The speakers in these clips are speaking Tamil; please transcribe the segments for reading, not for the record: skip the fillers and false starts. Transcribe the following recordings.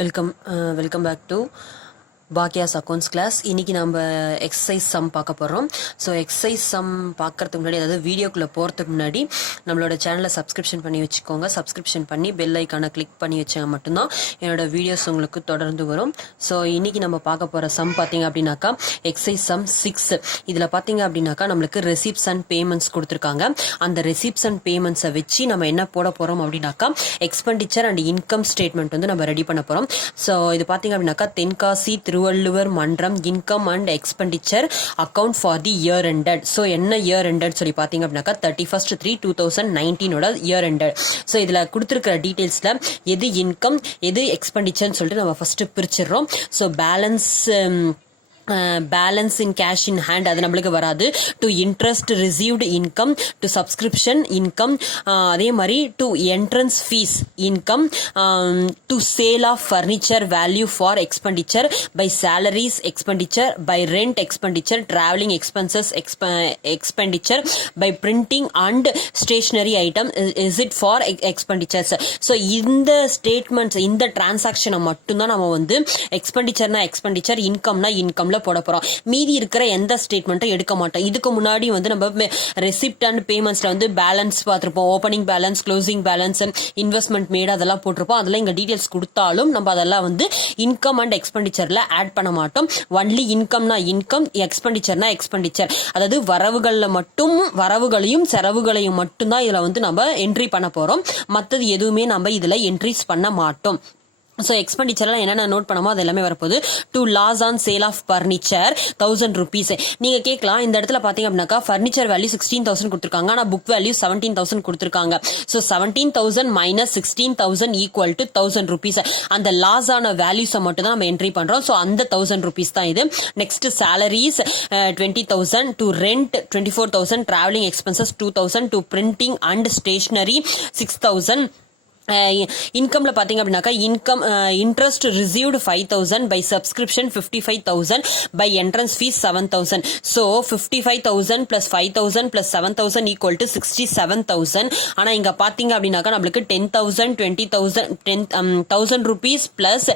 வெல்கம் பேக் டு பாக்கியாஸ் அக்கௌண்ட்ஸ் கிளாஸ். இன்றைக்கி நம்ம எக்ஸசைஸ் சம் பார்க்க போகிறோம். ஸோ எக்ஸசைஸ் சம் பார்க்கறதுக்கு முன்னாடி, அதாவது வீடியோக்குள்ளே போகிறதுக்கு முன்னாடி நம்மளோட சேனலை சப்ஸ்கிரிப்ஷன் பண்ணி வச்சுக்கோங்க. சப்ஸ்கிரிப்ஷன் பண்ணி பெல் ஐக்கானை கிளிக் பண்ணி வச்சாங்க மட்டும்தான் என்னோட வீடியோஸ் உங்களுக்கு தொடர்ந்து வரும். ஸோ இன்றைக்கி நம்ம பார்க்க போகிற சம் பார்த்தீங்க அப்படின்னாக்கா எக்ஸசைஸ் சம் 6. இதில் பார்த்தீங்க அப்படின்னாக்கா நம்மளுக்கு ரெசிப்ட்ஸ் அண்ட் பேமெண்ட்ஸ் கொடுத்துருக்காங்க. அந்த ரெசிப்ட்ஸ் அண்ட் பேமெண்ட்ஸை வச்சு நம்ம என்ன போட போகிறோம் அப்படின்னாக்கா எக்ஸ்பெண்டிச்சர் அண்ட் இன்கம் ஸ்டேட்மெண்ட் வந்து நம்ம ரெடி பண்ண போகிறோம். ஸோ இது பார்த்தீங்க அப்படின்னாக்கா தென்காசி திருவள்ளுவர் மன்றம் income and expenditure account for the year ended. So என்ன இயர் எண்டட் சொல்லி பார்த்தீங்க அப்படின்னாக்கா 31/3/2019 இயர் எண்டட். ஸோ இதில் கொடுத்துருக்கிற டீட்டெயில்ஸில் எது இன்கம் எது எக்ஸ்பெண்டிச்சர்னு சொல்லிட்டு நம்ம ஃபர்ஸ்ட் பிரிச்சிடுறோம். So balance in cash in hand அது நம்மளுக்கு வராது. To interest received income, to subscription income, அதே மாதிரி to entrance fees income, to sale of furniture value for expenditure, by salaries expenditure, by rent expenditure, travelling expenses expenditure, by printing and stationery item is it for expenditures. So இந்த ஸ்டேட்மெண்ட்ஸ் இந்த டிரான்சாக்ஷனை மட்டும்தான் நம்ம வந்து எக்ஸ்பெண்டிச்சர்னா எக்ஸ்பெண்டிச்சர், இன்கம்னா இன்கம்ல போட போறோம். மீதி இருக்கிற எந்த ஸ்டேட்மெண்ட்டும் எடுக்க மாட்டோம். இதுக்கு முன்னாடி வந்து நம்ம ரெசிப்ட் அண்ட் பேமெண்ட்ஸ்ல வந்து பேலன்ஸ் பார்த்திருப்போம். Opening balance, closing balance, investment made அதெல்லாம் போட்டிருப்போம். அதெல்லாம் இங்க டீடைல்ஸ் கொடுத்தாலும் நம்ம அதெல்லாம் வந்து இன்கம் அண்ட் எக்ஸ்பெண்டிச்சர்ல ஆட் பண்ண மாட்டோம். ஒன்லி இன்கம்னா இன்கம், எக்ஸ்பெண்டிச்சர்னா எக்ஸ்பெண்டிச்சர். அதாவது வரவுகளையும் செலவுகளையும் மட்டும்தான் இதுல வந்து நம்ம என்ட்ரி பண்ண போறோம். மற்றது எதுவுமே நம்ம இதுல என்ட்ரிஸ் பண்ண மாட்டோம். ஸோ எக்ஸ்பெண்டிச்சர்லாம் என்னென்ன நோட் பண்ணமோ அது எல்லாமே வரப்போகுது. To loss on sale of furniture 1000 rupees. நீங்கள் கேட்கலாம், இந்த இடத்துல பார்த்தீங்க அப்படின்னாக்கா ஃபர்னிச்சர் வேல்யூ 16,000 கொடுத்துருக்காங்க, ஆனால் புக் வேல்யூ 17,000 கொடுத்துருக்காங்க. So 17,000 minus 16,000 equal to 1000 rupees. அந்த லாஸ் ஆன வேல்யூஸை மட்டும் தான் நம்ம என்ட்ரி பண்ணுறோம். ஸோ அந்த 1000 rupees தான் இது. Next salaries 20,000, to rent 24,000, travelling expenses 2,000, to printing and stationery 6,000. இன்கம்ல பாத்தீங்க அப்படின்னாக்கா income interest received 5,000, by subscription 55,000, by entrance fees 7,000. So 55,000 plus 5,000 plus 7,000 equal to 67,000. ஆனா இங்க பாத்தீங்க அப்படின்னாக்கா நம்மளுக்கு 10,000 20,000 10,000 rupees plus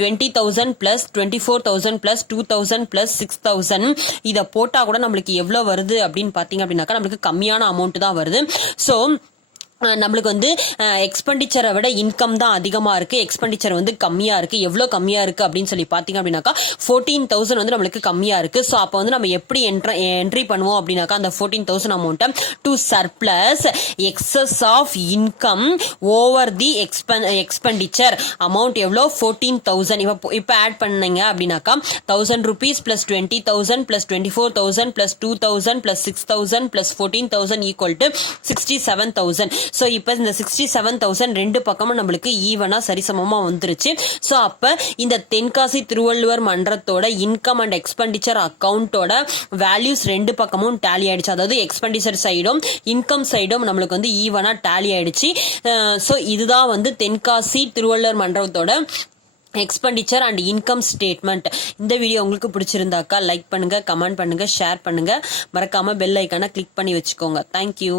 20,000 plus 24,000 plus 2,000 plus 6,000 இதை போட்டா கூட நம்மளுக்கு எவ்வளவு வருது அப்படின்னு பாத்தீங்க அப்படின்னாக்கா நம்மளுக்கு கம்மியான அமௌண்ட் தான் வருது. ஸோ நம்மளுக்கு வந்து எக்ஸ்பெண்டிச்சரை விட இன்கம் தான் அதிகமா இருக்கு, எக்ஸ்பெண்டிச்சர் வந்து கம்மியா இருக்கு. எவ்வளவு கம்மியா இருக்கு அப்படின்னு சொல்லி பாத்தீங்க அப்படின்னாக்கா 14,000 வந்து நம்மளுக்கு கம்மியா இருக்கு. ஸோ அப்போ வந்து நம்ம எப்படி என்ட்ரி பண்ணுவோம் அப்படின்னாக்கா அந்த 14,000 amount to surplus excess of income over the expenditure amount எவ்வளோ 14,000. இப்போ ஆட் பண்ணீங்க அப்படின்னாக்கா 1,000 rupees plus 20,000 plus 24,000 plus 2,000 plus 6,000 plus 14,000 equal to 67,000. So இப்போ இந்த 67,000 ரெண்டு பக்கமும் நம்மளுக்கு ஈவனா சரிசமமா வந்துருச்சு. ஸோ அப்ப இந்த தென்காசி திருவள்ளுவர் மன்றத்தோட இன்கம் அண்ட் எக்ஸ்பெண்டிச்சர் அக்கௌண்டோட வேல்யூஸ் ரெண்டு பக்கமும் டேலி ஆயிடுச்சு. அதாவது எக்ஸ்பெண்டிச்சர் சைடும் இன்கம் சைடும் நம்மளுக்கு வந்து ஈவனா டேலி ஆயிடுச்சு. ஸோ இதுதான் வந்து தென்காசி திருவள்ளுவர் மன்றத்தோட எக்ஸ்பெண்டிச்சர் அண்ட் இன்கம் ஸ்டேட்மெண்ட். இந்த வீடியோ உங்களுக்கு பிடிச்சிருந்தாக்கா லைக் பண்ணுங்க, கமெண்ட் பண்ணுங்க, ஷேர் பண்ணுங்க. மறக்காம பெல் ஐக்கானை கிளிக் பண்ணி வச்சுக்கோங்க. தேங்க்யூ.